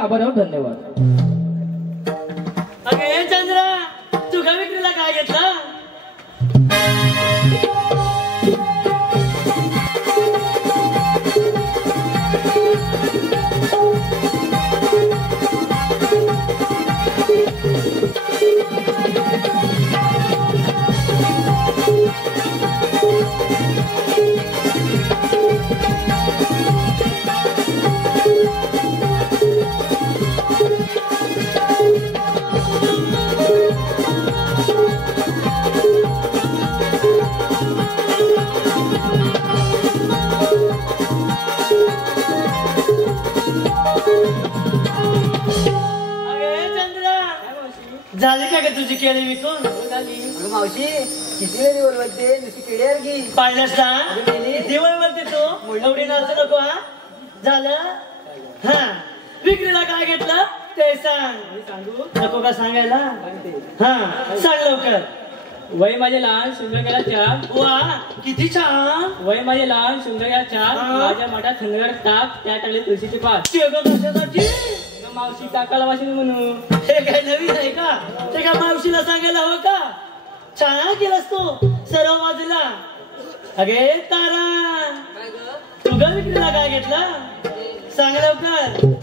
आभार धन्यवाद. अगे चंद्रा तुझ्या विक्रीला काय घेतला? झाली का ग तुझी केळी विकून? मावशी किती वेळ बोलवते नुसती केळी की पाहिलंस ना किती वेळ बोलते तू एवढी नाचू नको. हा झालं. हा विक्रीला काय घेतलं ते सांग. सांगू नको का सांगायला? हा सांग लवकर. वय माझे लहान सुंदर गेला 4. वा किती छान. वय माझे लहान सुंदर गेला 4. माझ्या मठात थंडगार ताक त्या टाकले तुळशीची पात. ते ग कशासाठी? मावशी टाकाला वाशीन म्हणून. हे काय नवीन आहे का? ते का मावशीला सांगायला हवं का? छान केलंस तू सर्व बाजूला. अगे तारा तुझ्या विक्रीला काय घेतलं सांग लवकर.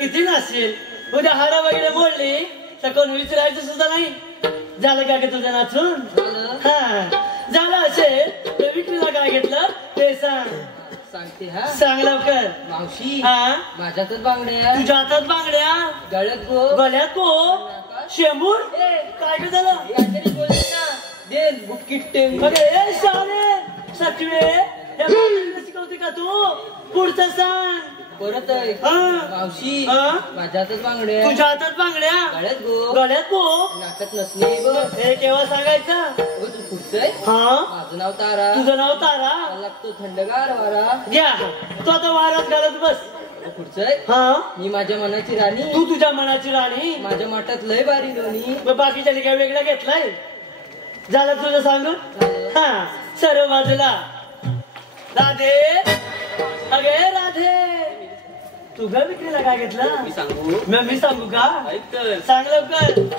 किती नाचशील. उद्या हाडा वगैरे मोडली तर कोण विचारायचं सुद्धा नाही. झालं का ग तुझं नाचून? हा झालं असेल तर विक्रीला काय घेतलं ते सांग. सांगते हा सांग लवकर. मावशी हा माझ्यातच बांगड्या तुझ्या हातात बांगड्या गळ्यात गो गळ्यात को शेंबूर काय ग झालं? दे बुकिट अरे शाळे सटवे शिकवते का तू? पुढचं सांग. परत मावशी माझ्यातच बांगड्या तुझ्या हातात बांगड्या गळ्यात गो गळ्यात को नाकात नसली हे केव्हा सांगायचं? तू पुढचंय. हा माझं नाव तारा. तुझं नाव तारा. मला लागतो थंडगार वारा. घ्या तू आता वारात घालत बस. पुढचंय. हा मी माझ्या मनाची राणी. तू तुझ्या मनाची राणी. माझ्या माठात लय बारी दोन्ही. मग बाकीच्या काय वेगळा घेतलाय? झालं तुझं सांगून. हा सर्व बाजूला. राधे अगे राधे तुझ्या विक्रीला काय घेतलं? मी सांगू मी सांगू का? ऐक तर. सांग लवकर.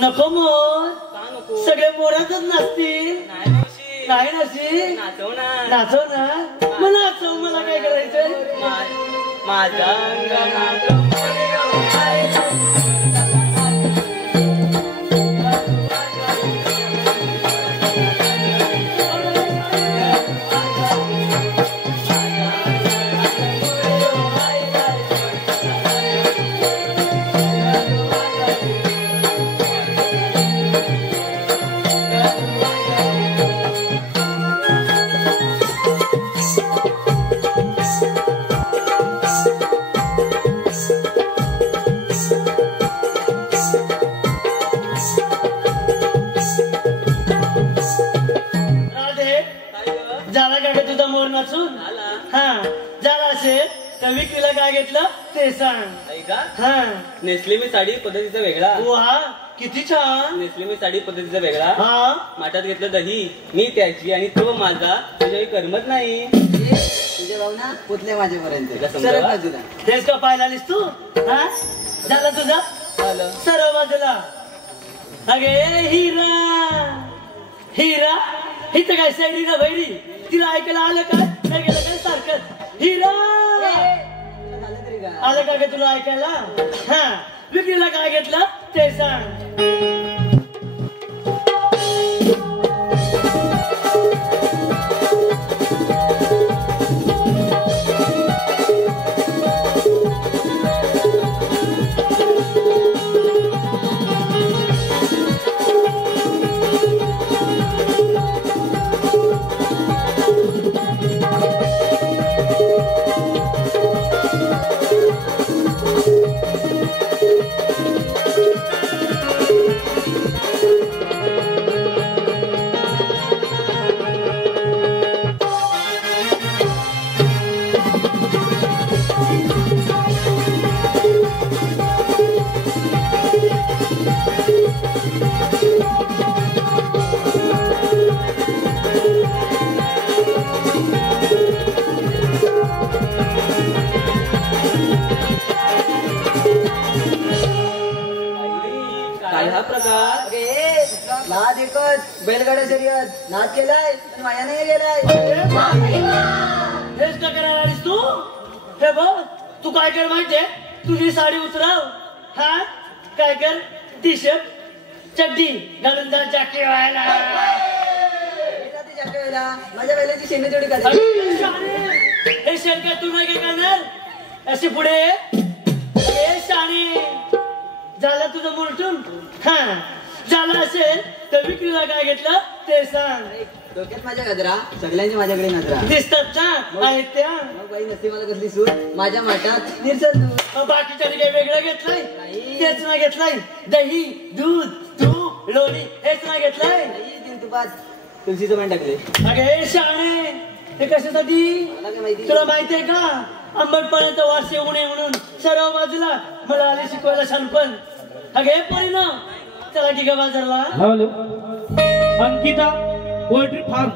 नको मोर. सगळे मोरातच नसतील. नाही नसतील. नाचव ना. मग नाचव. मला काय करायचंय? माझा असेल तर विक्रीला काय घेतलं ते सांग. ऐका हा नेसले मी साडी पद्धतीचा वेगळा. वा किती छान. नेसले मी साडी पद्धतीचा वेगळा. हा माठात घेतलं दही मी त्याची आणि तो माझा तुझ्याही करमत नाही. तुझे भाऊ ना पुतले माझ्यापर्यंत तुला सरक समजावा? बाजूला. तेच का पाहायला आलीस तू. हा झालं तुझं झालं. सर्व बाजूला. अगे हिरा हिरा हिथं काय सैडी ना बैरी तिला ऐकायला आलं काय नाही गेलं काय सारखं हिरा झालं तरी का? आलं का ग तुला ऐकायला. हा विक्रीला काय घेतलं ते सांग. काय हा प्रकार. अरे नाद एकच बैलगाड्या शर्यत नाद केलाय पण माया नाही गेलाय. हेच का करायला आलीस तू. हे बघ तू काय कर माहितीये तुझी साडी उतराव. हा काय कर टी शर्ट चड्डी घालून जा जाके व्हायला. माझ्या बैलाची शेंडी तेवढी काढली. अरे शाणे, हे शेण तू नाही काय करणार अशी पुढे हे शाणे. झालं तुझं मुलटून. हा झालं असेल तर विक्रीला काय घेतलं ते सांग. डोक्यात माझ्या गजरा सगळ्यांची माझ्याकडे नजरा. दिसतात ना आहेत त्या. मग बाई नसती मला कसली सूट माझ्या माठात निरसन दूध. बाकीच्याने काही वेगळं घेतलंय तेच नाही घेतलंय. दही दूध तूप लोणी हेच नाही घेतलंय. तीन तुपात तुळशीचं पण टाकले. अगे शाणे हे कशासाठी मला काय माहिती. तुला माहितीये का आंबटपणाचा वास येऊ नये म्हणून सर्व बाजूला मला आले शिकवायला शानपण. अगे परिणाम चला की ग बाजारला. Hello Ankita poultry form